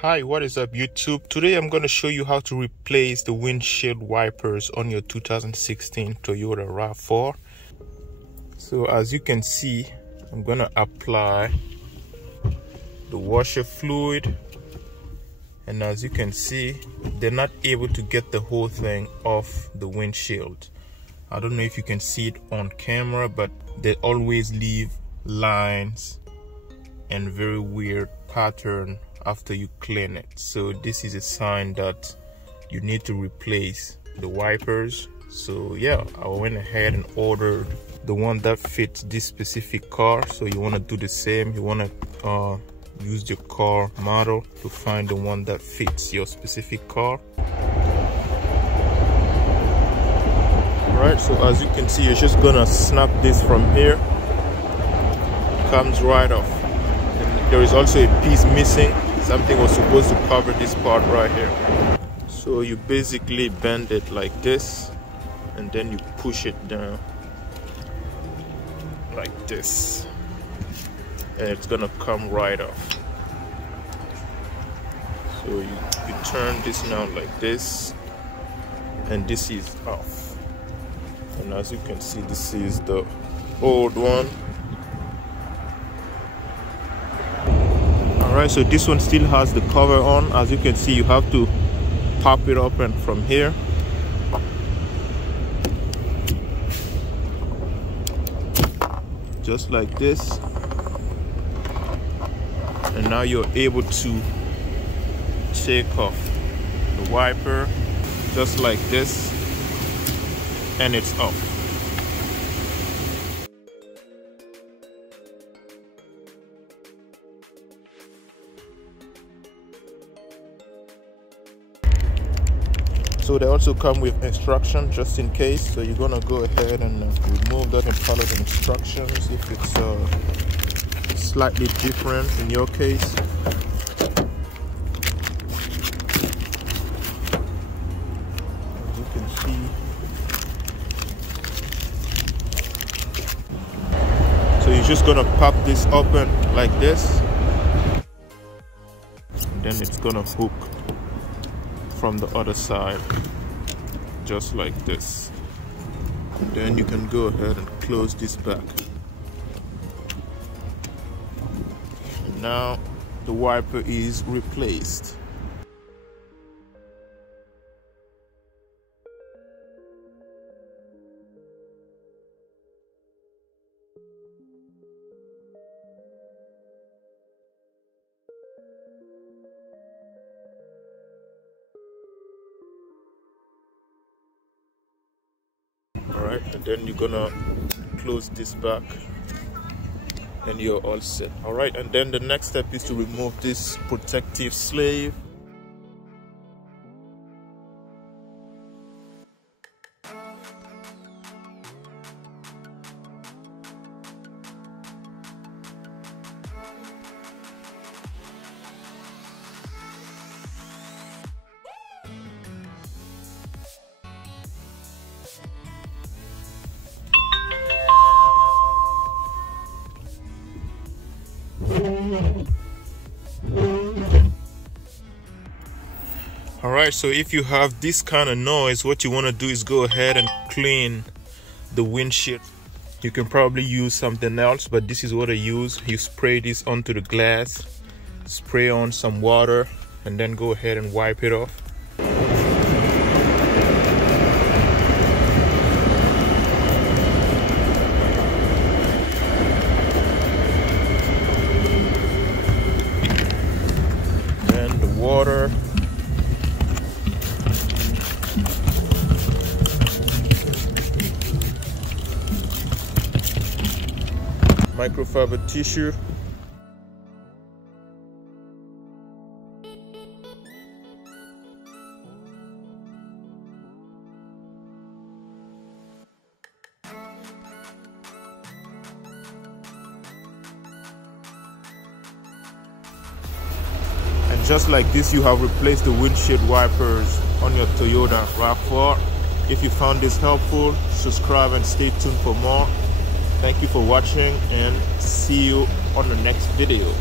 Hi, what is up YouTube? Today I'm going to show you how to replace the windshield wipers on your 2016 Toyota Rav4. So as you can see, I'm going to apply the washer fluid, and as you can see, they're not able to get the whole thing off the windshield. I don't know if you can see it on camera, but they always leave lines and very weird pattern after you clean it. So this is a sign that you need to replace the wipers. So yeah, I went ahead and ordered the one that fits this specific car. So you want to do the same. You want to use your car model to find the one that fits your specific car. Alright, so as you can see, you're just gonna snap this from here. Comes right off. And there is also a piece missing. Something was supposed to cover this part right here. So you basically bend it like this, and then you push it down like this, and it's gonna come right off. So you turn this now like this, and this is off. And as you can see, this is the old one. Alright, so this one still has the cover on. As you can see, you have to pop it open from here. Just like this. And now you're able to take off the wiper just like this, and it's up. So they also come with instructions just in case. So you're gonna go ahead and remove that and follow the instructions if it's slightly different in your case. As you can see. So you're just gonna pop this open like this, and then it's gonna hook from the other side just like this. And then you can go ahead and close this back. And now the wiper is replaced. Alright, and then you're gonna close this back and you're all set. Alright, and then the next step is to remove this protective sleeve. Alright, so if you have this kind of noise, what you want to do is go ahead and clean the windshield. You can probably use something else, but this is what I use. You spray this onto the glass, spray on some water, and then go ahead and wipe it off. And the water. Microfiber tissue. And just like this, you have replaced the windshield wipers on your Toyota Rav4. If you found this helpful, subscribe and stay tuned for more. Thank you for watching, and see you on the next video.